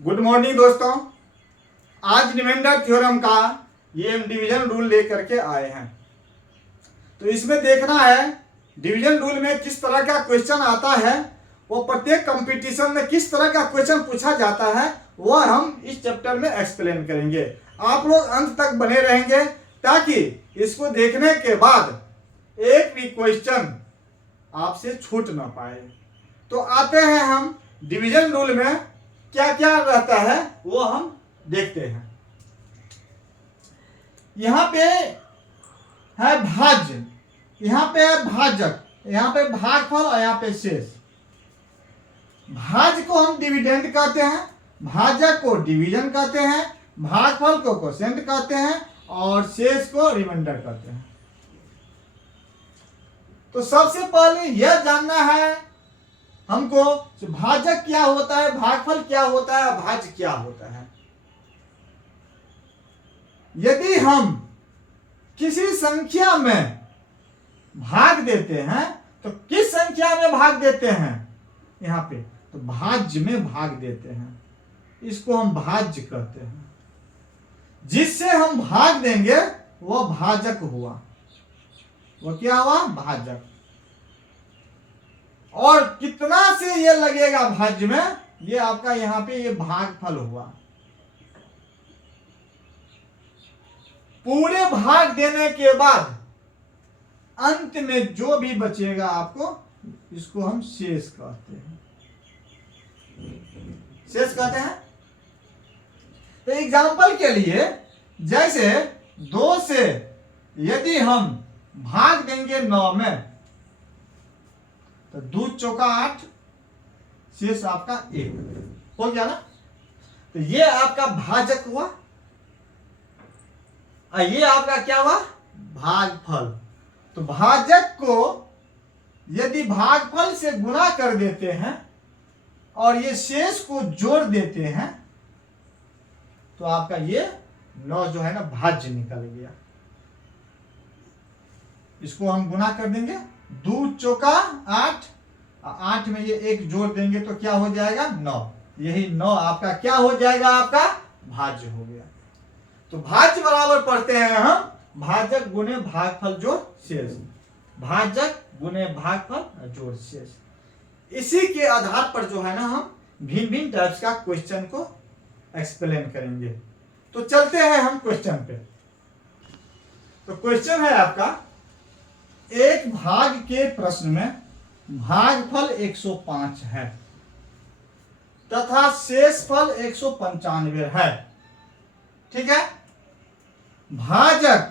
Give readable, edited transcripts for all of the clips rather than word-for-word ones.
Good morning दोस्तों। आज remainder theorem का ये हम डिवीजन रूल लेकर के आए हैं। तो इसमें देखना है डिवीजन रूल में किस तरह का क्वेश्चन आता है, वो प्रत्येक कंपटीशन में किस तरह का क्वेश्चन पूछा जाता है, वह हम इस चैप्टर में एक्सप्लेन करेंगे। आप लोग अंत तक बने रहेंगे ताकि इसको देखने के बाद एक भी क्वेश्चन आपसे छूट ना पाए। तो आते हैं हम डिवीजन रूल में क्या क्या रहता है वो हम देखते हैं। यहां पे है भाज्य, यहां पे है भाजक, यहां पे भागफल और यहां पे शेष। भाज्य को हम डिविडेंड कहते हैं, भाजक को डिवीजन कहते हैं, भागफल को कोशेंट कहते हैं और शेष को रिमाइंडर कहते हैं। तो सबसे पहले यह जानना है हमको भाजक क्या होता है, भागफल क्या होता है, भाज्य क्या होता है। यदि हम किसी संख्या में भाग देते हैं तो किस संख्या में भाग देते हैं, यहां पे तो भाज्य में भाग देते हैं, इसको हम भाज्य कहते हैं। जिससे हम भाग देंगे वो भाजक हुआ, वो क्या हुआ, भाजक। और कितना से ये लगेगा भाज्य में, ये आपका यहां पे ये भागफल हुआ। पूरे भाग देने के बाद अंत में जो भी बचेगा आपको, इसको हम शेष कहते हैं, शेष कहते हैं। तो एग्जाम्पल के लिए जैसे 2 से यदि हम भाग देंगे 9 में तो 2 चौका 8, शेष आपका 1 हो गया ना। तो ये आपका भाजक हुआ और ये आपका क्या हुआ, भागफल। तो भाजक को यदि भागफल से गुणा कर देते हैं और ये शेष को जोड़ देते हैं तो आपका ये 9 जो है ना भाज्य निकल गया। इसको हम गुणा कर देंगे, 2 चौका 8, 8 में ये 1 जोड़ देंगे तो क्या हो जाएगा, 9। यही 9 आपका क्या हो जाएगा, आपका भाज्य हो गया। तो भाज्य बराबर पढ़ते हैं हम भाजक गुने भागफल जोड़ शेष, भाजक गुने भागफल जोड़ शेष। इसी के आधार पर जो है ना हम भिन्न भिन्न टाइप्स का क्वेश्चन को एक्सप्लेन करेंगे। तो चलते हैं हम क्वेश्चन पे। तो क्वेश्चन है आपका, एक भाग के प्रश्न में भागफल 105 है तथा शेषफल 195 है, ठीक है। भाजक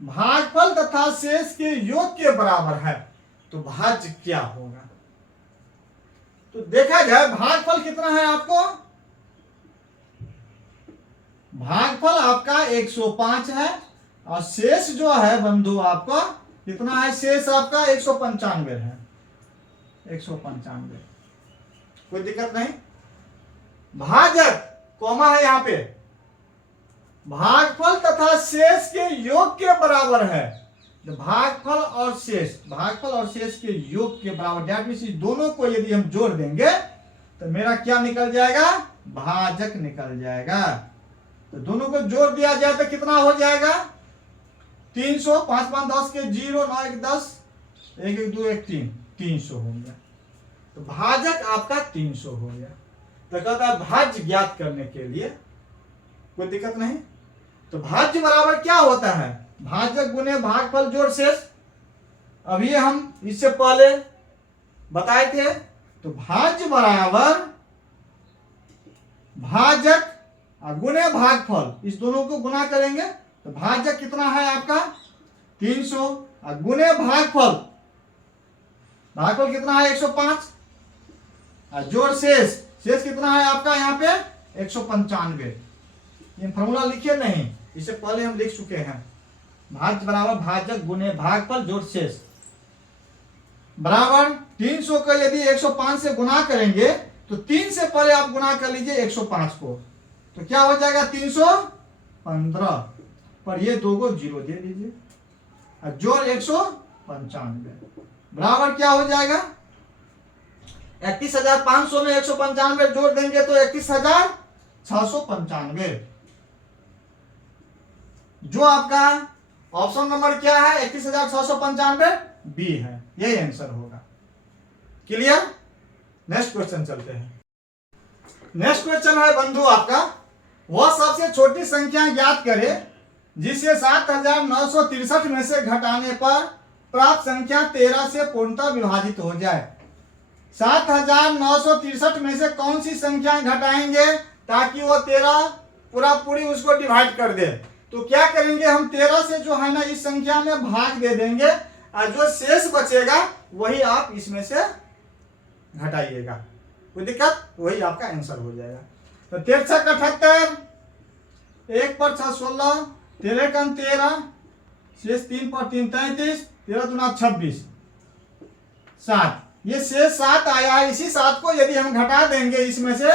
भागफल तथा शेष के योग के बराबर है, तो भाज्य क्या होगा। तो देखा जाए भागफल कितना है आपको, भागफल आपका 105 है और शेष जो है बंधु आपका कितना है, शेष आपका 195 है, 195, कोई दिक्कत नहीं। भाजक कॉमा है यहां पे, भागफल तथा शेष के योग के बराबर है। तो भागफल और शेष, भागफल और शेष के योग के बराबर, दैट मींस दोनों को यदि हम जोड़ देंगे तो मेरा क्या निकल जाएगा, भाजक निकल जाएगा। तो दोनों को जोड़ दिया जाए तो कितना हो जाएगा, 300, 5 5 10 के 0, 9 1 10, 1 1 2 1 3, 300 हो गया। तो भाजक आपका 300 हो गया। तो कहता है भाज्य ज्ञात करने के लिए, कोई दिक्कत नहीं। तो भाज्य बराबर क्या होता है, भाजक गुने भागफल जोड़ शेष। अभी हम इससे पहले बताए थे। तो भाज्य बराबर भाजक गुने भागफल, इस दोनों को गुना करेंगे तो भाजक कितना है आपका 300 और गुने भागफल, भागफल कितना है 105 और जोड़ शेष, शेष कितना है आपका यहाँ पे 195। ये फॉर्मूला लिखे नहीं, इससे पहले हम लिख चुके हैं। भाज्य बराबर भाजक गुने भागफल जोड़ शेष बराबर 300 का यदि 105 से गुना करेंगे तो 3 से पहले आप गुना कर लीजिए 105 को, तो क्या हो जाएगा 315 पर ये 2 को 0 दे दीजिए और जोड़ 195 बराबर क्या हो जाएगा 31,500 में 195 जोड़ देंगे तो 31,695। जो आपका ऑप्शन नंबर क्या है 31,695 बी है, यही आंसर होगा। क्लियर। नेक्स्ट क्वेश्चन चलते हैं। नेक्स्ट क्वेश्चन है बंधु आपका, वह सबसे छोटी संख्या ज्ञात करे जिसे 7,963 में से घटाने पर प्राप्त संख्या 13 से पूर्णतः विभाजित हो जाए। 7,963 में से कौन सी संख्या घटाएंगे ताकि वो 13 पूरा पूरी उसको डिवाइड कर दे। तो क्या करेंगे हम 13 से जो है ना इस संख्या में भाग दे देंगे और जो शेष बचेगा वही आप इसमें से घटाइएगा, कोई दिक्कत, वही आपका आंसर हो जाएगा। तो 13 छक 78, 1 पर 6 16, 13 कम 13, शेष 3 पर 3 33, 13 दूना 26, 7, ये शेष 7 आया है। इसी 7 को यदि हम घटा देंगे इसमें से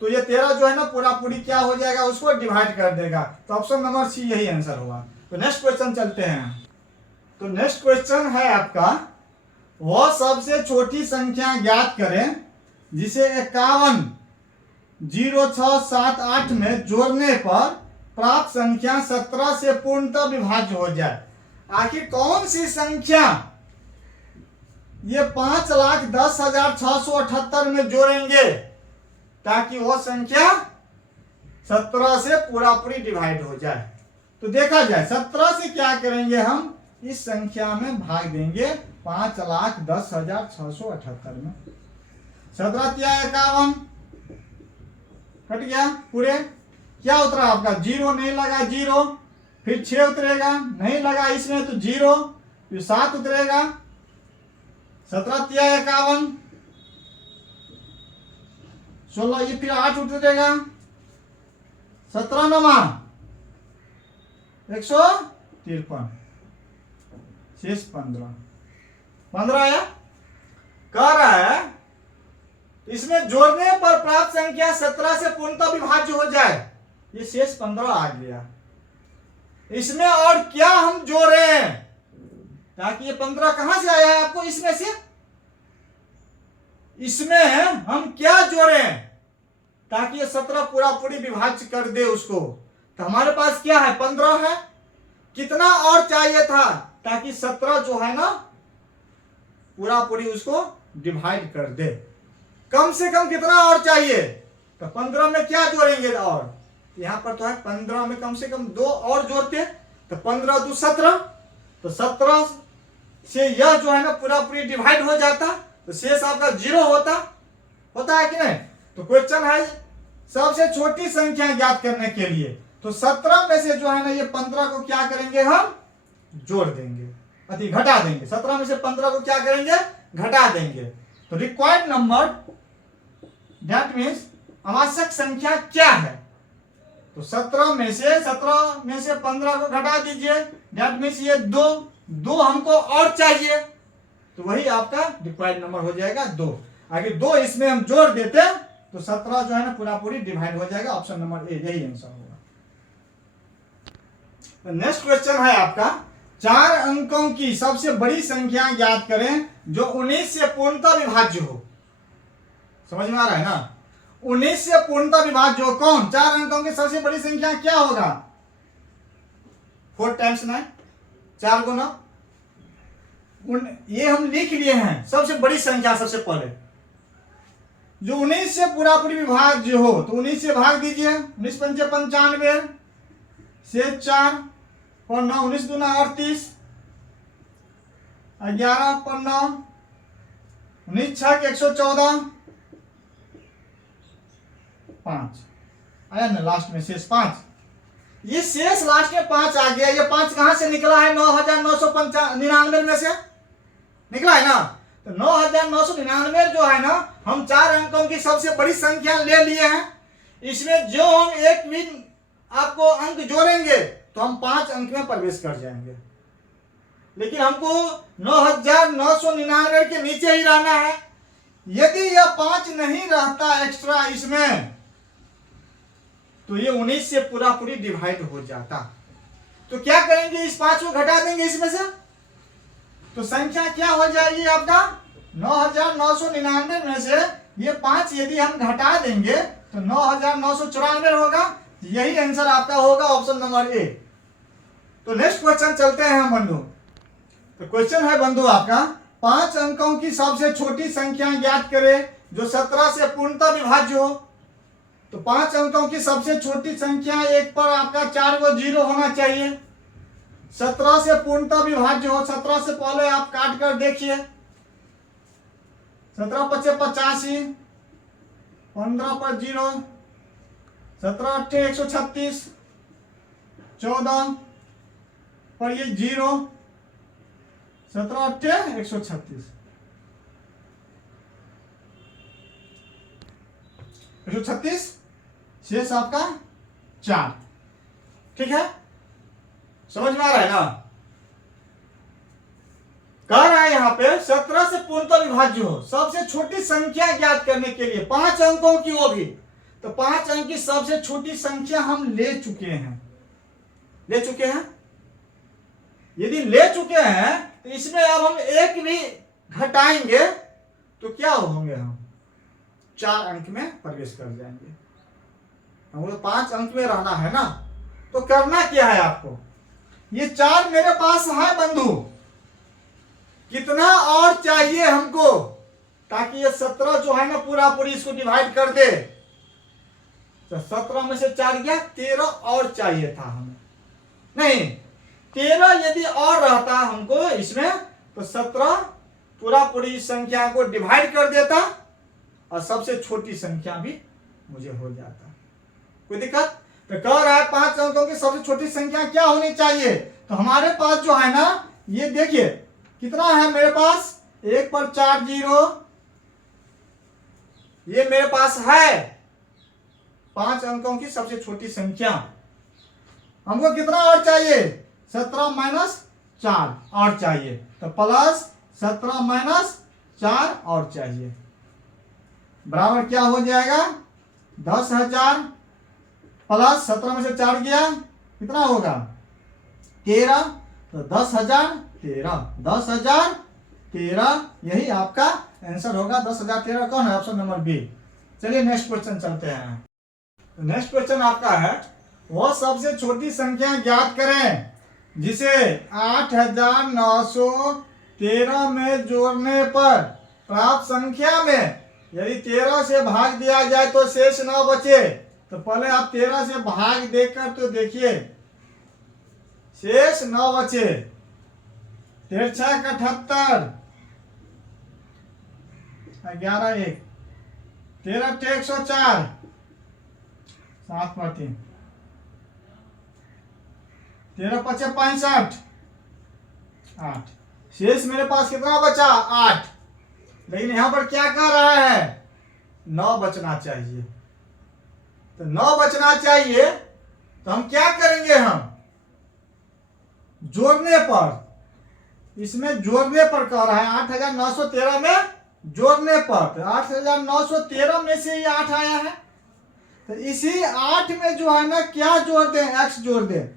तो ये 13 जो है ना पूरा पूरी क्या हो जाएगा, उसको डिवाइड कर देगा। तो ऑप्शन नंबर सी यही आंसर होगा। तो नेक्स्ट क्वेश्चन चलते हैं। तो नेक्स्ट क्वेश्चन है आपका, वह सबसे छोटी संख्या ज्ञात करें जिसे 51 0678 में जोड़ने पर प्राप्त संख्या 17 से पूर्णतः विभाज्य हो जाए। आखिर कौन सी संख्या ये 5,10,678 में जोड़ेंगे ताकि वह संख्या 17 से पूरा पूरी डिवाइड हो जाए। तो देखा जाए 17 से क्या करेंगे, हम इस संख्या में भाग देंगे 5,10,678 में। 17 तिया 51 कट गया पूरे, क्या उतरा आपका 0 नहीं लगा 0, फिर 6 उतरेगा नहीं लगा इसमें तो 0, फिर 7 उतरेगा, 17 तिया 51, 16 ये फिर 8 उतरेगा, 17 नमा 153, शेष 15 आया। कह रहा है इसमें जोड़ने पर प्राप्त संख्या 17 से पूर्णतः विभाज्य हो जाए। ये शेष 15 आ गया। इसमें और क्या हम जोड़े ताकि ये 15 कहां से आया है आपको, इसमें से, इसमें हम क्या जोड़े ताकि ये 17 पूरा पूरी विभाज्य कर दे उसको। तो हमारे पास क्या है 15 है, कितना और चाहिए था ताकि 17 जो है ना पूरा पूरी उसको डिवाइड कर दे। कम से कम कितना और चाहिए, तो 15 में क्या जोड़ेंगे और, यहां पर तो है 15 में कम से कम 2 और जोड़ते, तो 15 2 17, तो 17 से यह जो है ना पूरा पूरी डिवाइड हो जाता, तो शेष आपका 0 होता है कि नहीं। तो क्वेश्चन है सबसे छोटी संख्या ज्ञात करने के लिए, तो 17 में से जो है ना ये 15 को क्या करेंगे हम जोड़ देंगे, अति घटा देंगे। 17 में से 15 को क्या करेंगे घटा देंगे। तो रिक्वायर्ड नंबर दैट मीन्स आवश्यक संख्या क्या है, तो 17 में से 15 को घटा दीजिए, दैट मीन्स ये 2 हमको और चाहिए, तो वही आपका रिक्वायर्ड नंबर हो जाएगा 2। अगर 2 इसमें हम जोड़ देते तो 17 जो है ना पूरा पूरी डिवाइड हो जाएगा। ऑप्शन नंबर ए यही आंसर होगा। नेक्स्ट क्वेश्चन है आपका, 4 अंकों की सबसे बड़ी संख्या ज्ञात करें जो 19 से पूर्णतः विभाज्य हो। समझ में आ रहा है ना, 19 से पूर्णतः विभाज्य हो कौन, 4 अंकों की सबसे बड़ी संख्या क्या होगा, 4 टाइम्स 9, 4 गुना, ये हम लिख लिए हैं सबसे बड़ी संख्या। सबसे पहले जो 19 से पूरा पूरी विभाज्य हो तो 19 से भाग दीजिए, 19 पंचे 95, से 4 और 9, 19 दूना 38, 11 पर 9, 19 छक 114, 5 आया ना लास्ट में शेष 5। ये शेष लास्ट में 5 आ गया। ये 5 कहां से निकला है, 9,999 में से निकला है ना। तो 9,999 जो है ना, हम 4 अंकों की सबसे बड़ी संख्या ले लिए हैं। इसमें जो हम एक भी आपको अंक जोड़ेंगे तो हम 5 अंक में प्रवेश कर जाएंगे, लेकिन हमको 9,999 के नीचे ही रहना है। यदि यह 5 नहीं रहता एक्स्ट्रा इसमें तो ये 19 से पूरा पूरी डिवाइड हो जाता। तो क्या करेंगे, इस 5 को घटा देंगे इसमें से, तो संख्या क्या हो जाएगी आपका 9,999 में से ये 5 यदि हम घटा देंगे तो 9,994 होगा। यही आंसर आपका होगा ऑप्शन नंबर ए। तो नेक्स्ट क्वेश्चन चलते हैं हम बंधु। तो क्वेश्चन है बंधु आपका 5 अंकों की सबसे छोटी संख्या ज्ञात करें जो 17 से पूर्णतः विभाज्य हो। तो 5 अंकों की सबसे छोटी संख्या, एक पर आपका 4 गो 0 होना चाहिए, 17 से पूर्णतः विभाज्य हो। 17 से पहले आप काट कर देखिए, 17 पचे 85, 15 पर 0, 17 अट्ठे 136, 14 पर ये 0, 17 अट्ठे 136, 136, शेष आपका 4। ठीक है, समझ में आ रहा है ना। कह रहा है यहाँ पे 17 से पूर्णतः विभाज्य हो, सबसे छोटी संख्या ज्ञात करने के लिए 5 अंकों की वो भी। तो 5 अंक की सबसे छोटी संख्या हम ले चुके हैं, यदि ले चुके हैं तो इसमें अब हम एक भी घटाएंगे तो क्या होंगे, हम 4 अंक में प्रवेश कर जाएंगे। हमको 5 अंक में रहना है ना। तो करना क्या है आपको, ये 4 मेरे पास है बंधु, कितना और चाहिए हमको ताकि ये 17 जो है ना पूरा पूरी इसको डिवाइड कर दे। तो 17 में से 4 गया, 13 और चाहिए था हमें। नहीं, 13 यदि और रहता हमको इसमें तो 17 पूरा पूरी संख्या को डिवाइड कर देता और सबसे छोटी संख्या भी मुझे हो जाता। कोई दिक्कत? तो कह रहा है 5 अंकों की सबसे छोटी संख्या क्या होनी चाहिए। तो हमारे पास जो है ना, ये देखिए कितना है मेरे पास, 1 पर 4 0, ये मेरे पास है 5 अंकों की सबसे छोटी संख्या। हमको कितना और चाहिए, 17 माइनस 4 और चाहिए, तो प्लस 17 माइनस 4 और चाहिए, बराबर क्या हो जाएगा 10,000 प्लस 17 में से 4 गया, कितना होगा 13, तो 10,013, 10,013 यही आपका आंसर होगा। 10,013 कौन है, ऑप्शन नंबर बी। चलिए नेक्स्ट क्वेश्चन चलते हैं। नेक्स्ट क्वेश्चन आपका है वह सबसे छोटी संख्या ज्ञात करें जिसे 8,913 में जोड़ने पर प्राप्त संख्या में यदि 13 से भाग दिया जाए तो शेष 9 बचे। तो पहले आप 13 से भाग देकर तो देखिए, शेष 9 बचे, 13 6 78, 11 1, 13 8 104, 7 पर 3, 13 5 65, 8, शेष मेरे पास कितना बचा 8। लेकिन यहां पर क्या कर रहा है, 9 बचना चाहिए। तो 9 बचना चाहिए तो हम क्या करेंगे, हम जोड़ने पर, इसमें जोड़ने पर कह रहा है 8,913 में जोड़ने पर। तो 8,913 में से ये 8 आया है, तो इसी 8 में जो है ना क्या जोड़ दें, x जोड़ दें।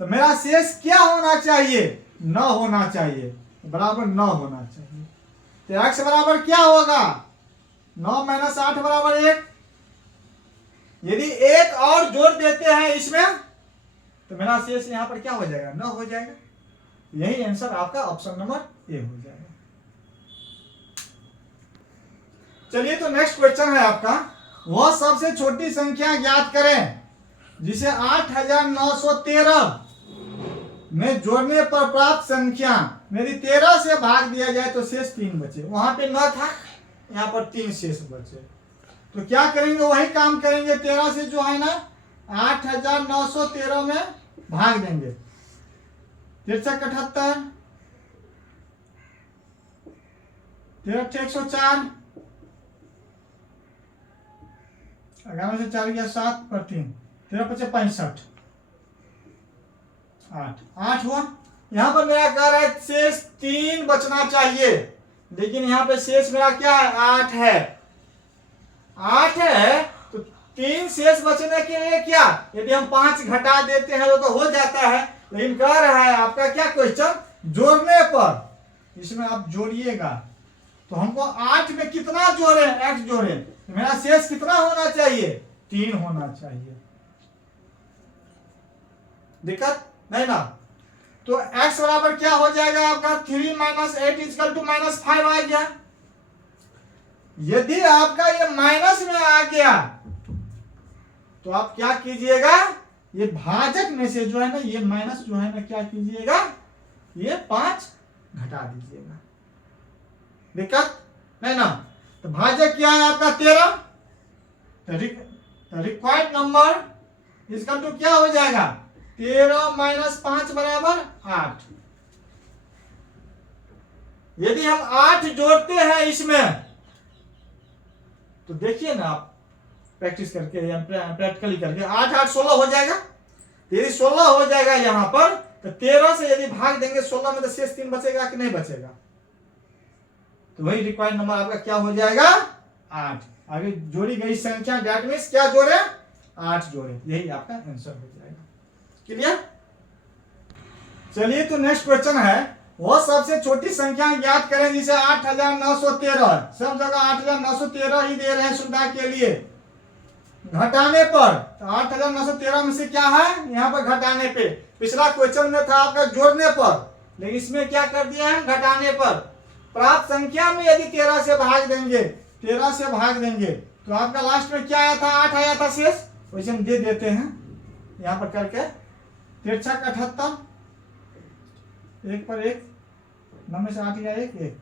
तो मेरा शेष क्या होना चाहिए, 9 होना चाहिए, बराबर 9 होना चाहिए। तो x बराबर क्या होगा, 9 माइनस 8 बराबर 1। यदि एक और जोड़ देते हैं इसमें तो मेरा शेष यहां पर क्या हो जाएगा, 9 हो जाएगा। यही आंसर आपका ऑप्शन नंबर ए हो जाएगा। चलिए तो नेक्स्ट क्वेश्चन है आपका वह सबसे छोटी संख्या ज्ञात करें जिसे 8,913 में जोड़ने पर प्राप्त संख्या यदि 13 से भाग दिया जाए तो शेष 3 बचे। वहां पे 9 था, यहाँ पर 3 शेष बचे। तो क्या करेंगे, वही काम करेंगे, 13 से जो है ना 8,913 में भाग देंगे, 13 78, 13 104, 11 से 4 गया 7 पर 3, 13 5 65, 8 हुआ। यहां पर मेरा कह रहा है शेष 3 बचना चाहिए, लेकिन यहाँ पे शेष मेरा क्या है, 8 है। 8 है तो 3 शेष बचने के लिए क्या, यदि हम 5 घटा देते हैं तो हो जाता है। लेकिन कह रहा है आपका क्या क्वेश्चन, जोड़ने पर इसमें आप जोड़िएगा तो हमको 8 में कितना जोड़े, x जोड़े, तो मेरा शेष कितना होना चाहिए, 3 होना चाहिए। दिक्कत नहीं ना। तो x बराबर क्या हो जाएगा आपका 3 - 8 = -5 आ गया। यदि आपका ये माइनस में आ गया तो आप क्या कीजिएगा, ये भाजक में से जो है ना, ये माइनस जो है ना, क्या कीजिएगा, ये 5 घटा दीजिएगा। दिक्कत नहीं ना। तो भाजक क्या है आपका 13, रिक्वायर्ड नंबर इसका तो क्या हो जाएगा 13 - 5 = 8। यदि हम 8 जोड़ते हैं इसमें तो देखिए ना आप प्रैक्टिस करके या प्रैक्टिकली करके 8 - 8 = 16 हो जाएगा। यदि 16 हो जाएगा यहां पर तो 13 से यदि भाग देंगे 16 में तो शेष 3 बचेगा कि नहीं बचेगा। तो वही रिक्वायर्ड नंबर आपका क्या हो जाएगा 8। आगे जोड़ी गई संख्या दैट मींस क्या जोड़े 8 जोड़े, यही आपका आंसर हो जाएगा। क्लियर। चलिए तो नेक्स्ट क्वेश्चन है, वो सबसे छोटी संख्या ज्ञात करें जिसे 8913, सब जगह 8913 ही दे रहे हैं सुविधा के लिए। घटाने पर तो 8913 में से क्या है यहाँ पर घटाने पे, पिछला क्वेश्चन में था आपका जोड़ने पर, लेकिन इसमें क्या कर दिया है घटाने पर। प्राप्त संख्या में यदि 13 से भाग देंगे, 13 से भाग देंगे तो आपका लास्ट में क्या आया था 8 आया था शेष, वैसे हम दे देते हैं यहाँ पर करके। 13 × 78, 1 पर 1, 9 में से 8 गया 1,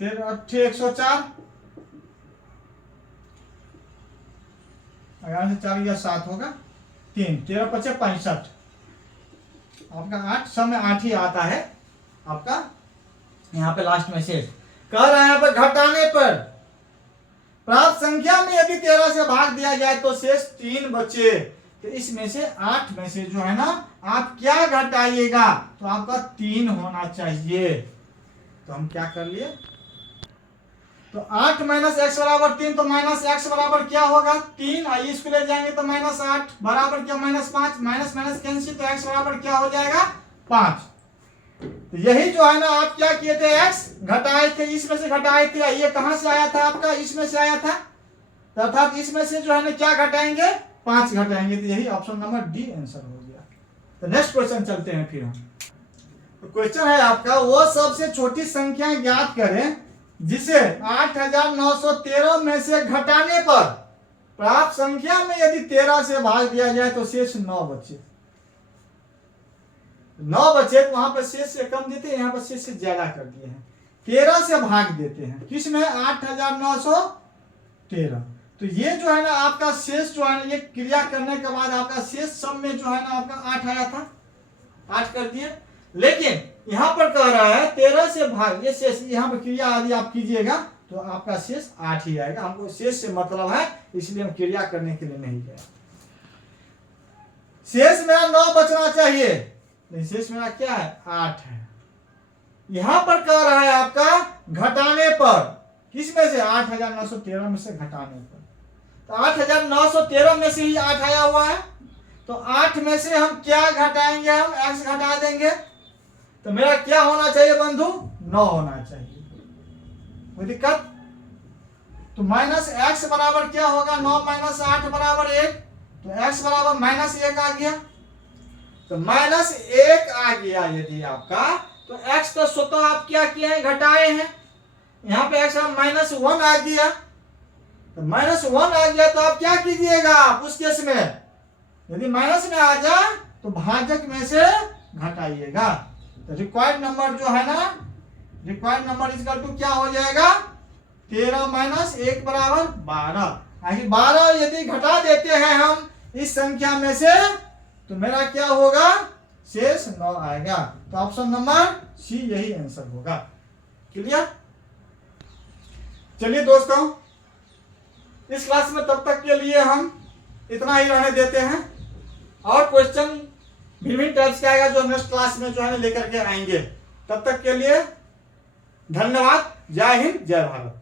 13 × 8 = 104, 11 से 4 गया 7 होगा 3, 13 × 5 = 65। आपका 8 सब में 8 ही आता है आपका यहाँ पे लास्ट में शेष। कह रहे हैं यहाँ पर घटाने पर प्राप्त संख्या में यदि 13 से भाग दिया जाए तो शेष 3 बचे। तो इसमें से 8 में से जो है ना आप क्या घटाइएगा, तो आपका 3 होना चाहिए। तो हम क्या कर लिए, तो 8 - x = 3, तो -x बराबर क्या होगा 3, आइए इसको ले जाएंगे तो -8 बराबर क्या -5, माइनस माइनस कैंसिल, तो x बराबर क्या हो जाएगा 5। तो यही जो है ना आप क्या किए थे x घटाए थे, इसमें से घटाए थे, ये कहां से आया था आपका इसमें से आया था, अर्थात इसमें से जो है ना क्या घटाएंगे 5 घटाएंगे। तो यही ऑप्शन नंबर डी आंसर हो गया। तो नेक्स्ट क्वेश्चन चलते हैं फिर हम। तो क्वेश्चन है आपका, वो सबसे छोटी संख्या ज्ञात करें जिसे 8913 में से घटाने पर प्राप्त संख्या में यदि 13 से भाग दिया जाए तो शेष 9 बचे। 9 बचे तो वहां पर शेष से कम देते हैं, यहाँ पर शेष से ज्यादा कर दिए हैं, 13 से भाग देते हैं किसमें 8913। तो ये जो है ना आपका शेष जो है ना, ये क्रिया करने के बाद आपका शेष सब में जो है ना आपका 8 आया था, 8 कर दिए। लेकिन यहाँ पर कह रहा है 13 से भाग, ये शेष यहाँ पर क्रिया आदि आप कीजिएगा तो आपका शेष 8 ही आएगा। हमको शेष से मतलब है इसलिए हम क्रिया करने के लिए नहीं गए। शेष मेरा 9 बचना चाहिए, नहीं शेष मेरा क्या है 8 है। यहां पर कह रहा है आपका घटाने पर, किस में से 8913 में से घटाने पर। तो 8913 में से ही 8 आया हुआ है, तो 8 में से हम क्या घटाएंगे, हम x घटा देंगे। तो मेरा क्या होना चाहिए बंधु 9 होना चाहिए, कोई दिक्कत। तो -x बराबर क्या होगा 9 - 8 = 1, तो x बराबर -1 आ गया। तो -1 आ गया यदि आपका, तो x तो स्वतः आप क्या किए हैं घटाए हैं, यहाँ पे x -1 आ गया। तो -1 आ गया तो आप क्या कीजिएगा उस केस में, यदि माइनस में आ जाए तो भाजक में से घटाइएगा। तो रिक्वायर्ड नंबर जो है ना, रिक्वायर्ड नंबर = क्या हो जाएगा 13 - 1 = 12। आखिर 12 यदि घटा देते हैं हम इस संख्या में से तो मेरा क्या होगा शेष 9 आएगा। तो ऑप्शन नंबर सी यही आंसर होगा। क्लियर। चलिए दोस्तों, इस क्लास में तब तक के लिए हम इतना ही रहने देते हैं, और क्वेश्चन विभिन्न टाइप्स के आएगा जो नेक्स्ट क्लास में जो है लेकर के आएंगे। तब तक के लिए धन्यवाद। जय हिंद, जय भारत।